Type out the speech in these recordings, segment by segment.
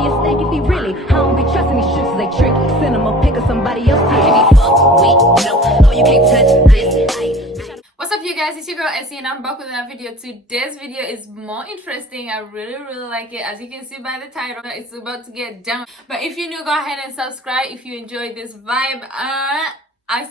me a snake if he really. I don't be trusting these shits, they tricky. Send him a pic of somebody else. What's up, you guys? It's your girl Essie and I'm back with another video. Today's video is more interesting. I really like it. As you can see by the title, it's about to get done. But if you're new, go ahead and subscribe if you enjoyed this vibe. I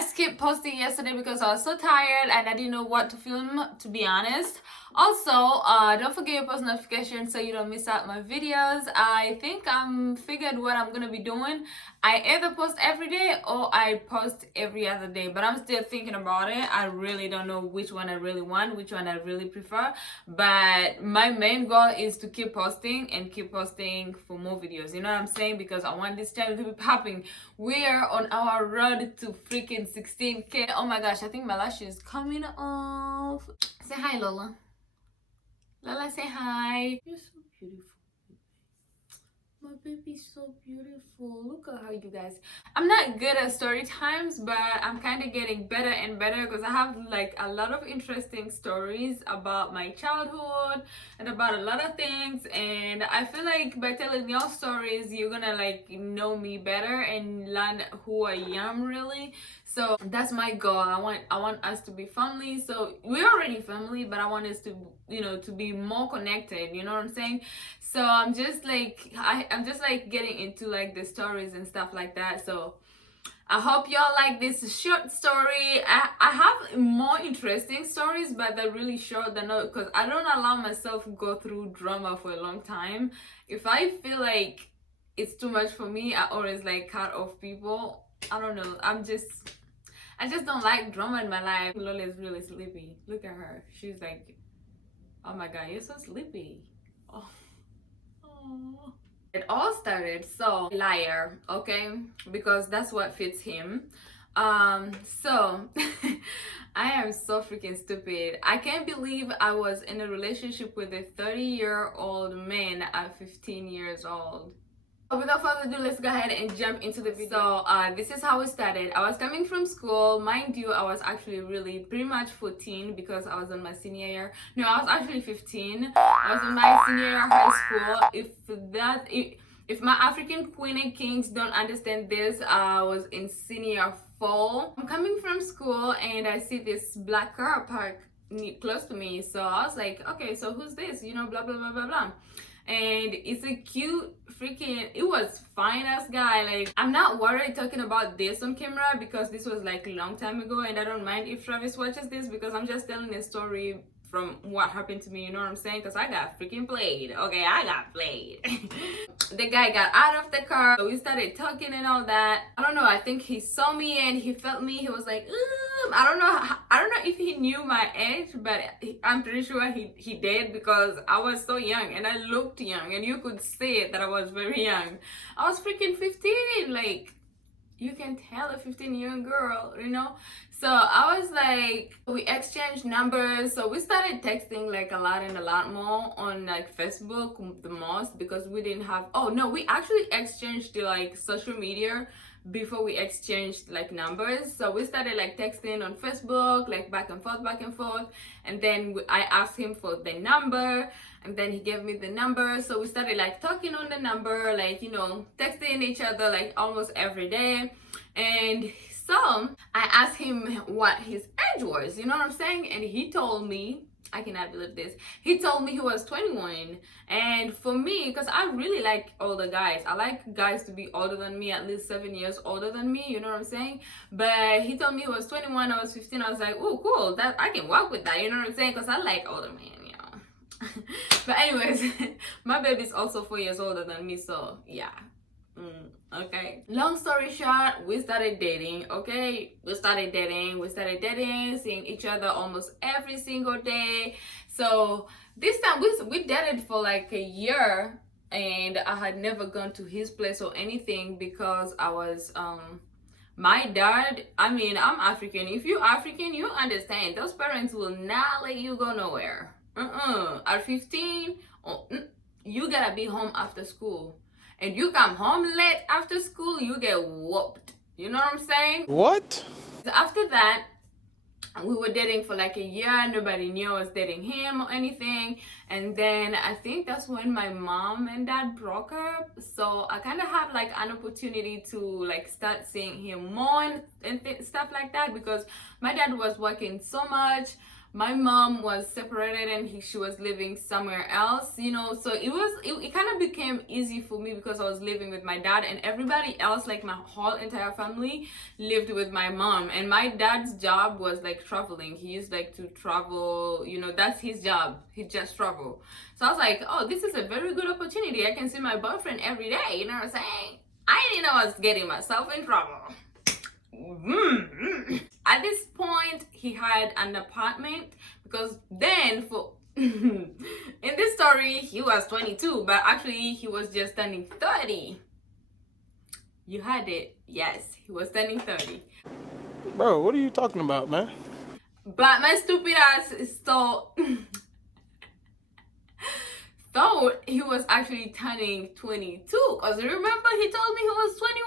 skipped posting yesterday because I was so tired and I didn't know what to film, to be honest. Also, don't forget your post notifications so you don't miss out my videos. I think I'm figured what I'm gonna be doing. I either post every day or I post every other day, but I'm still thinking about it. I really don't know which one I really want, which one I really prefer, but my main goal is to keep posting and keep posting for more videos, you know what I'm saying? Because I want this channel to be popping. We are on our road to freaking 16k. Oh my gosh, I think my lash is coming off. Say hi, Lola. Lola, say hi. You're so beautiful. My baby's so beautiful. Look at her, you guys. I'm not good at story times, but I'm kind of getting better and better because I have like a lot of interesting stories about my childhood and about a lot of things, and I feel like by telling your stories you're gonna like know me better and learn who I am really. So that's my goal. I want us to be family. So we're already family, but I want us to, you know, to be more connected, you know what I'm saying? So I'm just like I'm just like getting into like the stories and stuff like that. So I hope y'all like this short story. I have more interesting stories, but they're really short. They're not, because I don't allow myself to go through drama for a long time. If I feel like it's too much for me, I always like cut off people. I don't know. I just don't like drama in my life. Lola is really sleepy. Look at her. She's like, oh my god, you're so sleepy. Oh. It all started, so liar, okay, because that's what fits him. So I am so freaking stupid. I can't believe I was in a relationship with a 30-year-old man at 15 years old. Without further ado, let's go ahead and jump into the video. So this is how it started. I was coming from school. Mind you, I was actually really pretty much 14 because I was in my senior year. No, I was actually 15. I was in my senior year of high school. If my African queen and kings don't understand this, I was in senior 4. I'm coming from school and I see this black car parked close to me. So I was like, okay, so who's this? You know, blah blah blah blah blah. And it's a cute freaking, it was fine ass guy. Like, I'm not worried talking about this on camera because this was like a long time ago, and I don't mind if Travis watches this because I'm just telling a story from what happened to me, you know what I'm saying? Because I got freaking played. Okay, I got played. The guy got out of the car, so we started talking and all that. I don't know, I think he saw me and he felt me. He was like, I don't know if he knew my age, but I'm pretty sure he did because I was so young and I looked young and you could see it that I was very young. I was freaking 15, like, you can tell a 15-year-old girl, you know? So I was like, we exchanged numbers. So we started texting like a lot and a lot more on like Facebook the most because we didn't have, oh no, we actually exchanged like social media before we exchanged like numbers. So we started like texting on Facebook, like back and forth. And then I asked him for the number and then he gave me the number. So we started like talking on the number, like, you know, texting each other like almost every day. And so I asked him what his age was, you know what I'm saying? And he told me, I cannot believe this, he told me he was 21. And for me, because I really like older guys, I like guys to be older than me, at least 7 years older than me, you know what I'm saying? But he told me he was 21, I was 15. I was like, oh cool, that I can work with that, you know what I'm saying? Because I like older men, you know. But anyways, my baby's also 4 years older than me, so yeah. Okay, long story short, we started dating. Okay, we started dating, seeing each other almost every single day. So this time we dated for like a year, and I had never gone to his place or anything because I was my dad, I mean, I'm African. If you're African, you understand those parents will not let you go nowhere. At 15, you gotta be home after school. And you come home late after school, you get whooped. You know what I'm saying? What? After that, We were dating for like a year. Nobody knew I was dating him or anything. And then I think that's when my mom and dad broke up. So I kind of have like an opportunity to like start seeing him more and stuff like that, because my dad was working so much. My mom was separated and she was living somewhere else, you know. So it kind of became easy for me because I was living with my dad, and everybody else, like my whole entire family, lived with my mom. And my dad's job was like traveling. He used like to travel, you know, that's his job. He just travel. So I was like, oh, this is a very good opportunity. I can see my boyfriend every day, you know what I'm saying? I didn't know I was getting myself in trouble. At this point, he had an apartment, because then for in this story he was 22, but actually he was just turning 30. You had it. Yes, he was turning 30. Bro, what are you talking about, man? But my stupid ass thought he was actually turning 22, because remember he told me he was 21.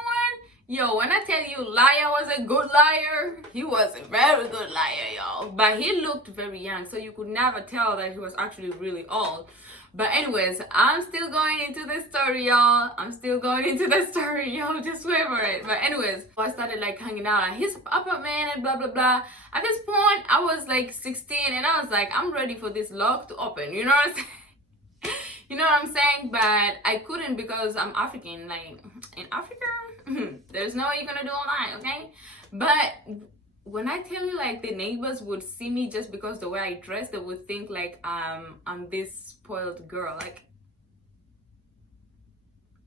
Yo, when I tell you liar was a good liar, he was a very good liar, y'all. But he looked very young, so you could never tell that he was actually really old. But anyways, I'm still going into the story, y'all. Just wait for it. But anyways, I started like hanging out at his apartment and blah, blah, blah. At this point, I was like 16, and I was like, I'm ready for this lock to open. You know what I'm saying? You know what I'm saying? But I couldn't, because I'm African. Like, in Africa, there's no way you're gonna do all that, okay? But when I tell you, like, the neighbors would see me just because the way I dress, they would think like I'm this spoiled girl. Like,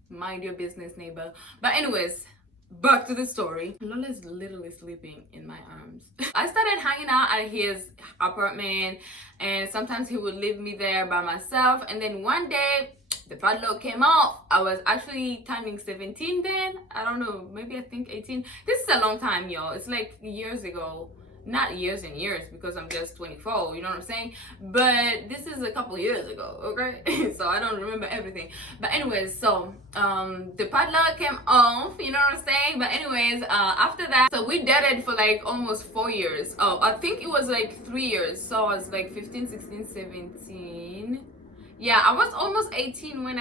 mind your business, neighbor. But anyways, back to the story. Lola's literally sleeping in my arms. I started hanging out at his apartment, and sometimes he would leave me there by myself. And then one day, the padlock came off. I was actually turning 17 then. I don't know, maybe I think 18. This is a long time, y'all. It's like years ago. Not years and years, because I'm just 24, you know what I'm saying? But this is a couple years ago, okay? So I don't remember everything. But anyways, so the padlock came off, you know what I'm saying? But anyways, after that, so we dated for like almost 4 years. Oh, I think it was like 3 years. So I was like 15, 16, 17. Yeah, I was almost 18 when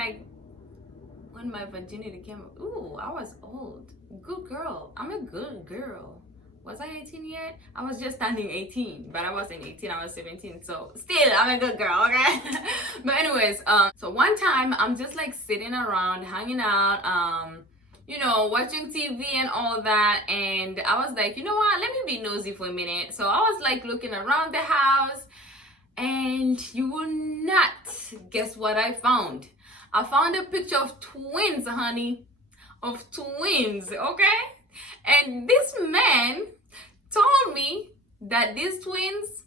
my virginity came up. Ooh, I was old. Good girl. I'm a good girl. Was I 18 yet? I was just turning 18, but I wasn't 18, I was 17. So still, I'm a good girl, okay? But anyways, so one time I'm just like sitting around, hanging out, you know, watching TV and all that. And I was like, you know what? Let me be nosy for a minute. So I was like looking around the house, and you will not guess what I found. I found a picture of twins, honey. Of twins, okay? And this man told me that these twins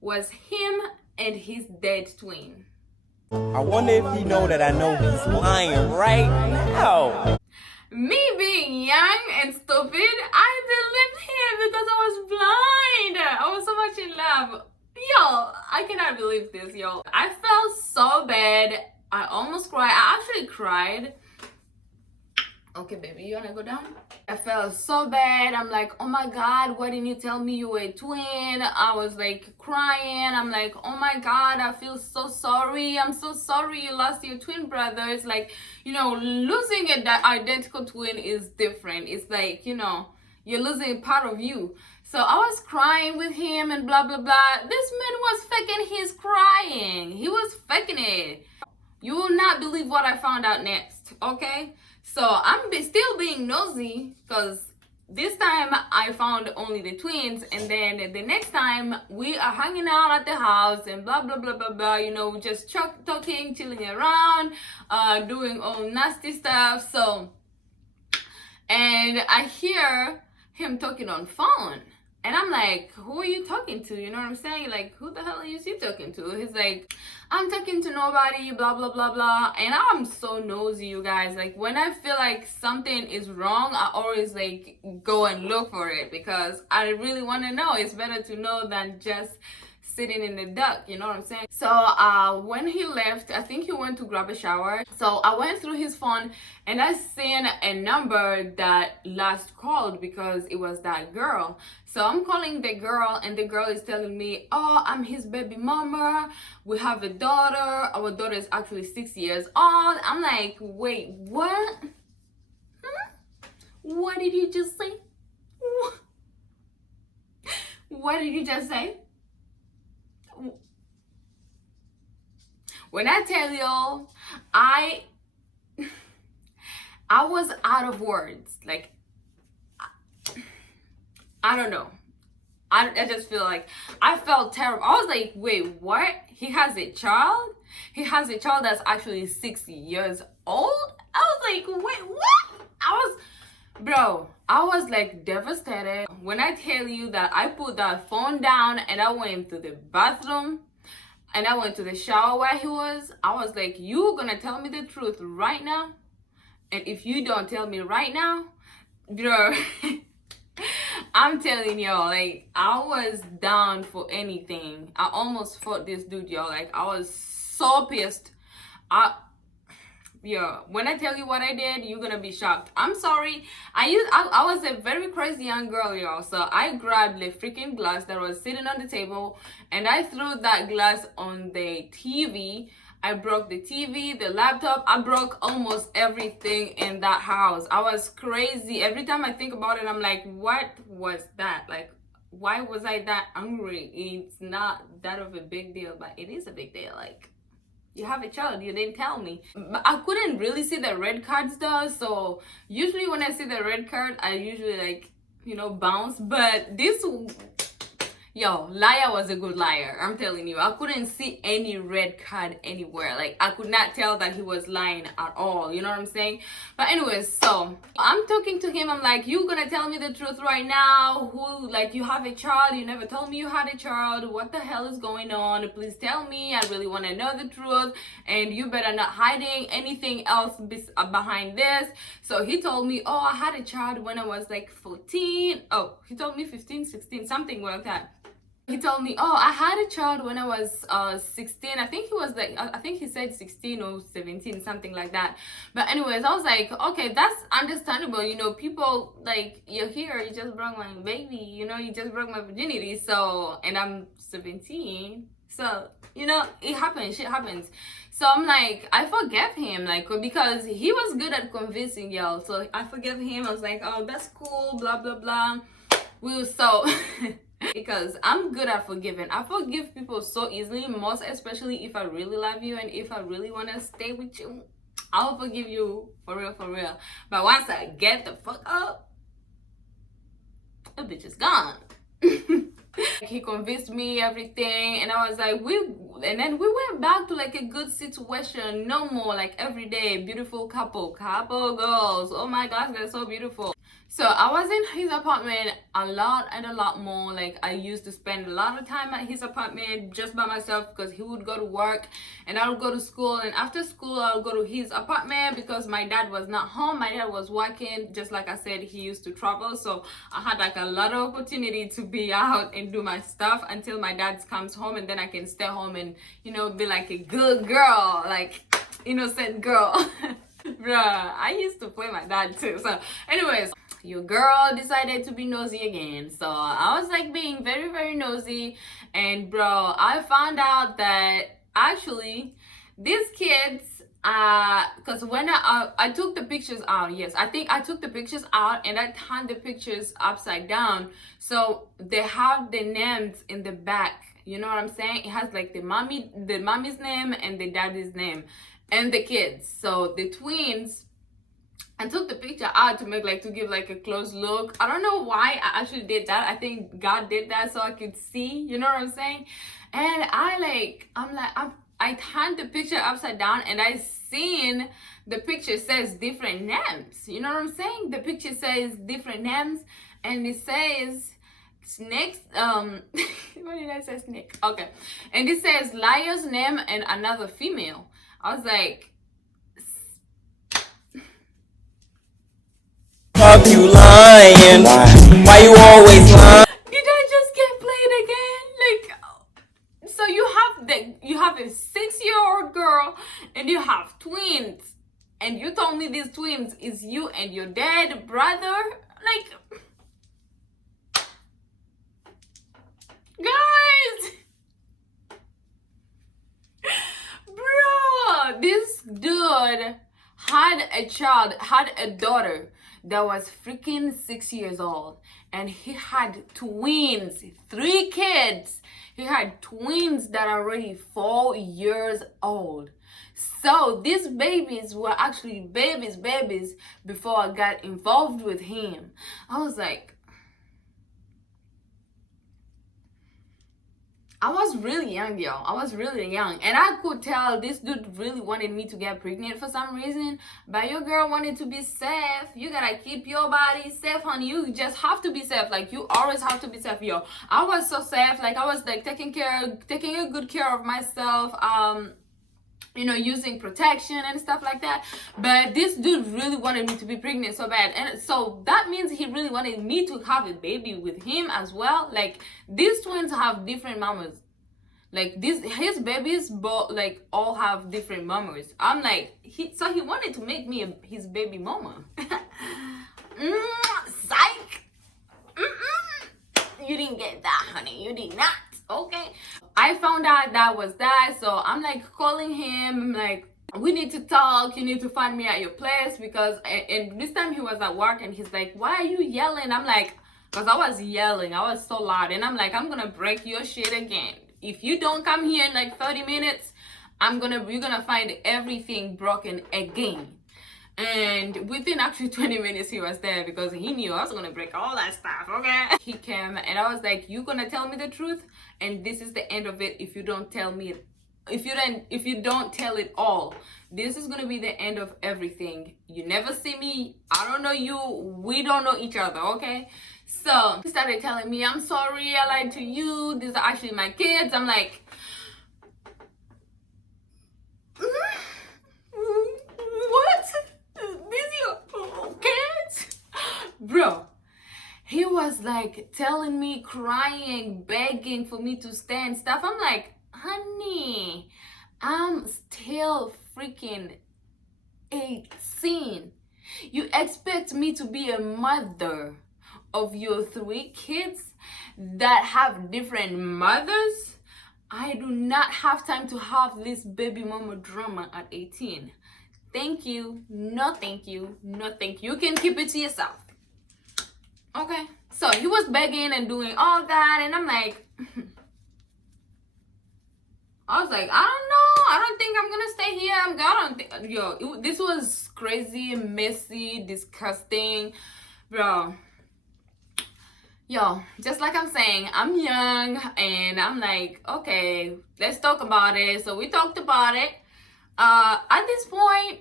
was him and his dead twin. I wonder if he know that I know he's lying right now. Me being young and stupid, I believed him because I was blind. I was so much in love. Yo, I cannot believe this, yo. I felt so bad. I almost cried. I actually cried. Okay, baby, you wanna go down? I felt so bad. I'm like, oh my God, why didn't you tell me you were a twin? I was like crying. I'm like, oh my God, I feel so sorry. I'm so sorry you lost your twin brother. It's like, you know, losing an identical twin is different. It's like, you know, you're losing part of you. So I was crying with him and blah, blah, blah. This man was faking his crying. He was faking it. You will not believe what I found out next, okay? So I'm still being nosy, because this time I found only the twins, and then the next time we are hanging out at the house and blah, blah, blah, blah, blah, you know, just talking, chilling around, doing all nasty stuff. So, and I hear him talking on phone. And I'm like, who are you talking to? You know what I'm saying? Like, who the hell are you talking to? He's like, I'm talking to nobody, blah, blah, blah, blah. And I'm so nosy, you guys. Like, when I feel like something is wrong, I always, like, go and look for it, because I really want to know. It's better to know than just sitting in the dark, you know what I'm saying? So when he left, I think he went to grab a shower. So I went through his phone and I seen a number that last called because it was that girl. So I'm calling the girl and the girl is telling me, oh, I'm his baby mama, we have a daughter, our daughter is actually 6 years old. I'm like, wait, what? What did you just say? What did you just say? When I tell y'all, I was out of words. Like, I don't know. I just feel like I felt terrible. I was like, wait, what? He has a child? He has a child that's actually 6 years old? I was like, wait, what? I was like devastated. When I tell you that I put that phone down and I went into the bathroom and I went to the shower where he was, I was like, you gonna tell me the truth right now? And if you don't tell me right now, bro, I'm telling y'all, like, I was down for anything. I almost fought this dude, y'all. Like, I was so pissed. Yeah, when I tell you what I did, you're gonna be shocked. I'm sorry. I was a very crazy young girl, y'all. So I grabbed the freaking glass that was sitting on the table and I threw that glass on the TV. I broke the TV, the laptop. I broke almost everything in that house. I was crazy. Every time I think about it, I'm like, what was that? Like, why was I that angry? It's not that of a big deal, but it is a big deal. Like, you have a child, you didn't tell me. But I couldn't really see the red cards though, so usually when I see the red card, I usually, like, you know, bounce. But this, yo, liar was a good liar. I'm telling you, I couldn't see any red card anywhere. Like, I could not tell that he was lying at all, you know what I'm saying? But anyways, so I'm talking to him. I'm like, you gonna tell me the truth right now? Who, like, you have a child, you never told me you had a child, what the hell is going on? Please tell me, I really want to know the truth, and you better not hiding anything else behind this. So he told me, oh, I had a child when I was like 14. Oh, he told me 15, 16, something like that. He told me, oh, I had a child when I was 16. I think he was like, I think he said 16 or 17, something like that. But anyways, I was like, okay, that's understandable. You know, people, like, you're here, you just broke my baby, you know, you just broke my virginity. So, and I'm 17. So, you know, it happens, shit happens. So I'm like, I forgave him, like, because he was good at convincing y'all. So I forgave him. I was like, oh, that's cool, blah, blah, blah. We were so... because I'm good at forgiving. I forgive people so easily, most especially if I really love you and if I really want to stay with you. I'll forgive you for real, for real. But once I get the fuck up, the bitch is gone. He convinced me everything, and I was like, and then we went back to like a good situation. No more like every day beautiful couple girls. Oh my gosh, they're so beautiful. So I was in his apartment a lot and a lot more. Like, I used to spend a lot of time at his apartment just by myself because he would go to work and I would go to school, and after school I would go to his apartment because my dad was not home. My dad was working. Just like I said, he used to travel, so I had like a lot of opportunity to be out and do my stuff until my dad comes home, and then I can stay home and, you know, be like a good girl, like innocent girl. Bruh, I used to play my dad too. So anyways, your girl decided to be nosy again. So I was like being very, very nosy, and bro, I found out that actually these kids, because when I took the pictures out, yes, I think I took the pictures out and I turned the pictures upside down, so they have the names in the back, you know what I'm saying? It has like the mommy's name and the daddy's name and the kids. So the twins, I took the picture out to make, like, to give like a close look. I don't know why I actually did that. I think God did that so I could see, you know what I'm saying? And I turned the picture upside down and I seen the picture says different names, you know what I'm saying? The picture says different names, and it says snakes, what did I say? Snake, okay. And it says liar's name and another female. I was like, Fuck you lying. Why you always lying? did I just get played again? Like, you have a 6-year-old girl and you have twins, and you told me these twins is you and your dead brother. Like, guys, bro, this dude had a daughter that was freaking 6 years old, and he had twins, 3 kids. He had twins that are already 4 years old. So these babies were actually babies before I got involved with him. I was like, I was really young, y'all. I was really young. And I could tell this dude really wanted me to get pregnant for some reason. But your girl wanted to be safe. You gotta keep your body safe, honey. You just have to be safe. Like, you always have to be safe, yo. I was so safe. Like, I was like taking a good care of myself. You know, using protection and stuff like that. But this dude really wanted me to be pregnant so bad, and so that means he really wanted me to have a baby with him as well. Like, these twins have different mamas. Like, his babies both like all have different mamas. I'm like, so he wanted to make me his baby mama. Psych. You didn't get that, honey. You did not. Okay, I found out that was that, so I'm like calling him. I'm like, we need to talk. You need to find me at your place, because and this time he was at work, and he's like, why are you yelling? I'm like, because I was yelling, I was so loud, and I'm like, I'm gonna break your shit again. If you don't come here in like 30 minutes, you're gonna find everything broken again. And within actually 20 minutes he was there, because he knew I was gonna break all that stuff. Okay, he came, and I was like, you gonna tell me the truth, and this is the end of it. If you don't tell me, if you don't tell it all, this is gonna be the end of everything. You never see me, I don't know you, we don't know each other. Okay, so he started telling me, I'm sorry, I lied to you, these are actually my kids. I'm like, what? Kids? Bro, he was like telling me, crying, begging for me to stay and stuff. I'm like, honey, I'm still freaking 18. You expect me to be a mother of your 3 kids that have different mothers? I do not have time to have this baby mama drama at 18. Thank you. No thank you. No thank you. You can keep it to yourself. Okay. So he was begging and doing all that, and I'm like, I was like, I don't know. I don't think I'm gonna stay here. I don't think, this was crazy, messy, disgusting, bro. Yo, just like I'm saying, I'm young, and I'm like, okay, let's talk about it. So we talked about it. At this point,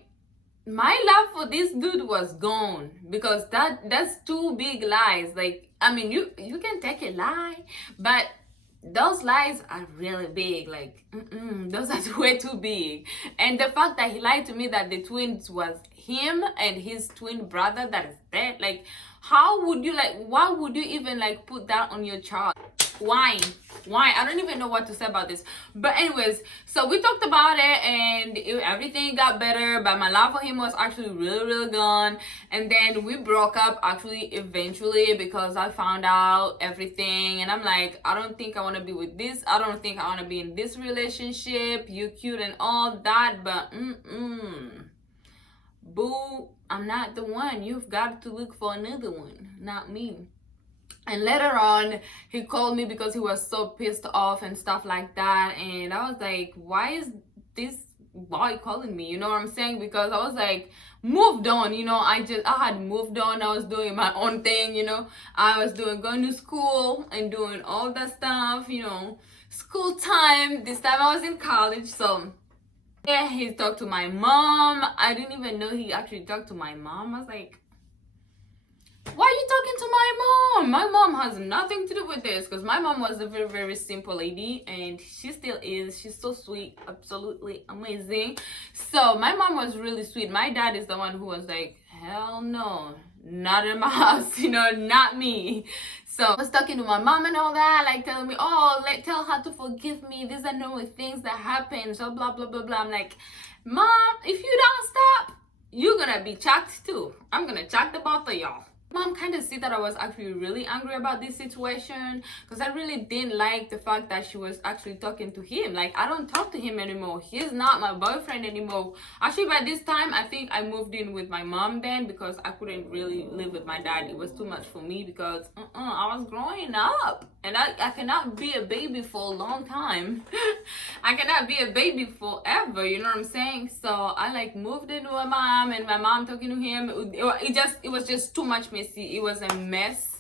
my love for this dude was gone, because that's 2 big lies. Like, I mean, you can take a lie, but those lies are really big. Like, those are way too big. And the fact that he lied to me that the twins was him and his twin brother that is dead, like, how would you, like, why would you even like put that on your child? Why? I don't even know what to say about this. But anyways, so we talked about it, and everything got better, but my love for him was actually really gone. And then we broke up actually eventually, because I found out everything, and I'm like, I don't think I want to be with this. I don't think I want to be in this relationship. You cute and all that, but boo, I'm not the one. You've got to look for another one, not me. And later on, he called me because he was so pissed off and stuff like that. And I was like, why is this boy calling me? You know what I'm saying? Because I was like, moved on, you know. I had moved on. I was doing my own thing, you know. I was going to school and doing all that stuff, you know. School time. This time I was in college, so yeah, he talked to my mom. I didn't even know he actually talked to my mom. I was like, why are you talking to my mom? My mom has nothing to do with this, because my mom was a very simple lady, and she still is. She's so sweet, absolutely amazing. So my mom was really sweet. My dad is the one who was like, hell no, not in my house, not me. So I was talking to my mom and all that, like telling me, oh, tell her to forgive me. These are normal things that happen. So blah, blah, blah, blah. I'm like, Mom, if you don't stop, you're gonna be chucked too. I'm gonna chuck the both of y'all. Mom kind of see that I was actually really angry about this situation because I really didn't like the fact that she was actually talking to him. Like, I don't talk to him anymore. He's not my boyfriend anymore. Actually, by this time, I think I moved in with my mom then because I couldn't really live with my dad. It was too much for me because I was growing up and I cannot be a baby for a long time. I cannot be a baby forever, you know what I'm saying? So I like moved in with my mom and my mom talking to him. It was just too much messy. It was a mess.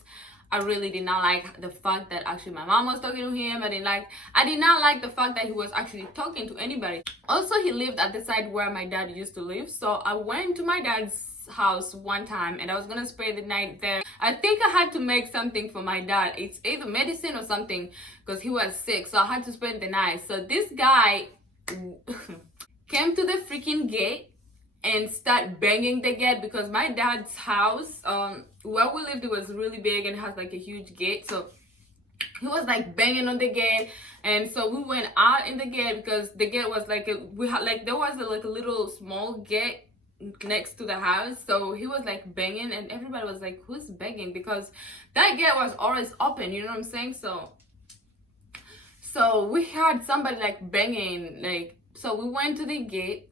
I really did not like the fact that actually my mom was talking to him. I did not like the fact that he was actually talking to anybody. Also, he lived at the side where my dad used to live. So I went to my dad's house one time and I was gonna spend the night there. I think I had to make something for my dad. It's either medicine or something because he was sick. So I had to spend the night. So this guy came to the freaking gate and start banging the gate because my dad's house, where we lived, it was really big and has like a huge gate. So he was like banging on the gate, and so we went out in the gate because the gate was like there was like a little small gate next to the house. So he was like banging and everybody was like, who's banging? Because that gate was always open, you know what I'm saying? So we had somebody like banging, like, so we went to the gate,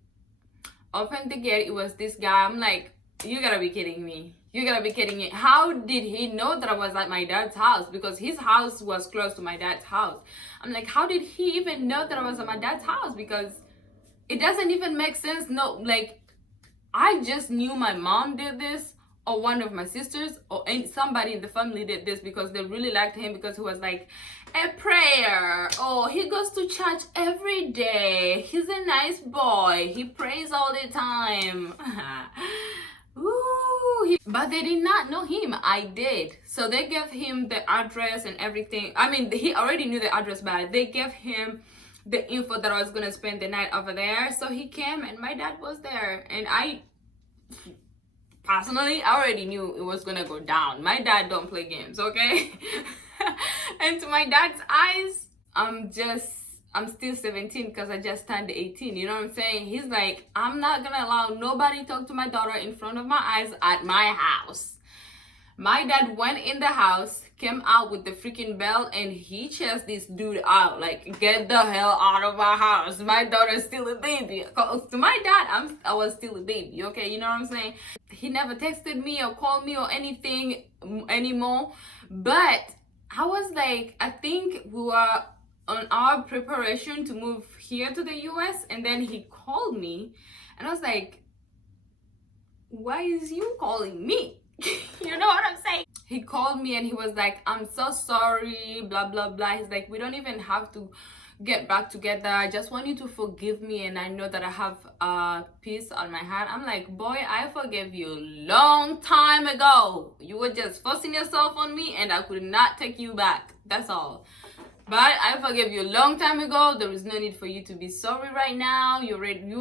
opened the gate. It was this guy. I'm like, you gotta be kidding me. You gotta be kidding me. How did he know that I was at my dad's house? Because his house was close to my dad's house. I'm like, how did he even know that I was at my dad's house? Because it doesn't even make sense. No, like, I just knew my mom did this, or one of my sisters, or somebody in the family did this because they really liked him because he was like a prayer. Oh, he goes to church every day. He's a nice boy. He prays all the time. Ooh, but they did not know him. I did. So they gave him the address and everything. I mean, he already knew the address, but they gave him the info that I was gonna spend the night over there. So he came and my dad was there, and personally, I already knew it was gonna go down. My dad don't play games, okay? And to my dad's eyes, I'm still 17 because I just turned 18, you know what I'm saying? He's like, I'm not gonna allow nobody talk to my daughter in front of my eyes at my house. My dad went in the house, came out with the freaking belt, and he chased this dude out. Like, get the hell out of my house. My daughter's still a baby. To my dad, I was still a baby, okay? You know what I'm saying? He never texted me or called me or anything anymore. But I was like, I think we were on our preparation to move here to the US, and then he called me, and I was like, why is you calling me? You know what I'm saying? He called me and he was like, I'm so sorry, blah blah blah. He's like, we don't even have to get back together. I just want you to forgive me, and I know that I have peace on my heart. I'm like, boy, I forgave you long time ago. You were just forcing yourself on me and I could not take you back. That's all. But I forgave you a long time ago. There is no need for you to be sorry right now. You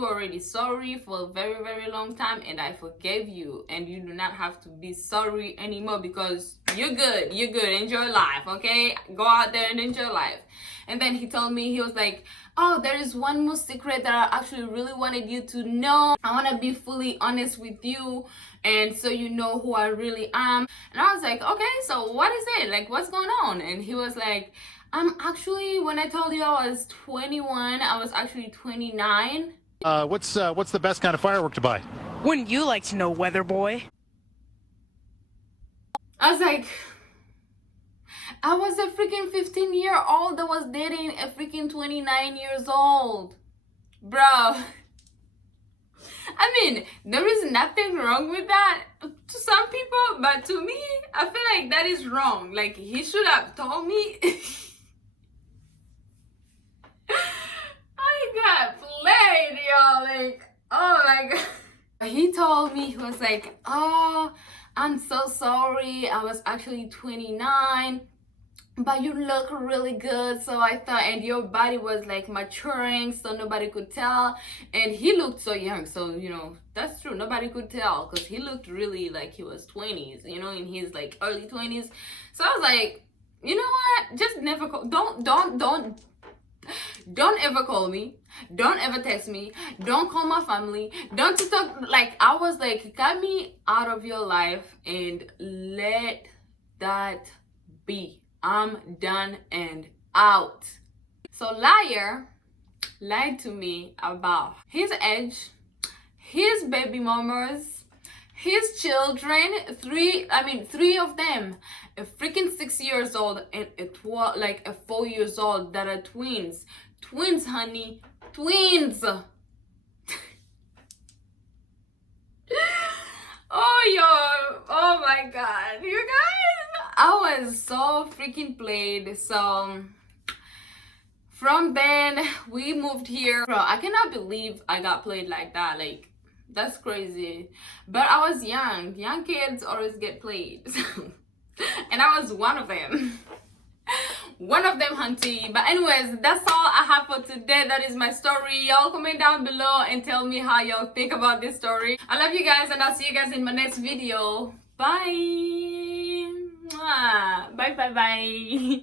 already sorry for a very, very long time, and I forgave you. And you do not have to be sorry anymore because you're good. You're good. Enjoy life, okay? Go out there and enjoy life. And then he told me, he was like, oh, there is one more secret that I actually really wanted you to know. I want to be fully honest with you, and so you know who I really am. And I was like, okay, so what is it? Like, what's going on? And he was like, actually, when I told you I was 21, I was actually 29. What's the best kind of firework to buy? Wouldn't you like to know, weather boy? I was like, I was a freaking 15-year-old that was dating a freaking 29 years old. Bro. I mean, there is nothing wrong with that to some people, but to me, I feel like that is wrong. Like, he should have told me. I got played, y'all. Like, oh my god. He told me, he was like, oh, I'm so sorry. I was actually 29. but you look really good. So I thought, and your body was like maturing, so nobody could tell. And he looked so young, so you know, that's true, nobody could tell, because he looked really like he was 20s, you know, in his like early 20s. So I was like, you know what, just never call, don't ever call me, don't ever text me, don't call my family, don't talk. Like, I was like, cut me out of your life and let that be. I'm done and out. So Liar lied to me about his age, his baby mamas, his children, three of them, a freaking 6 years old and a 4 years old, that are twins, honey, twins. Oh my god, you guys, I was so freaking played. So from then we moved here. Bro, I cannot believe I got played like that. Like, that's crazy. But I was young kids always get played. And I was one of them. One of them, hunty. But anyways, that's all I have for today. That is my story. Y'all comment down below and tell me how y'all think about this story. I love you guys, and I'll see you guys in my next video. Bye. Mwah. Bye.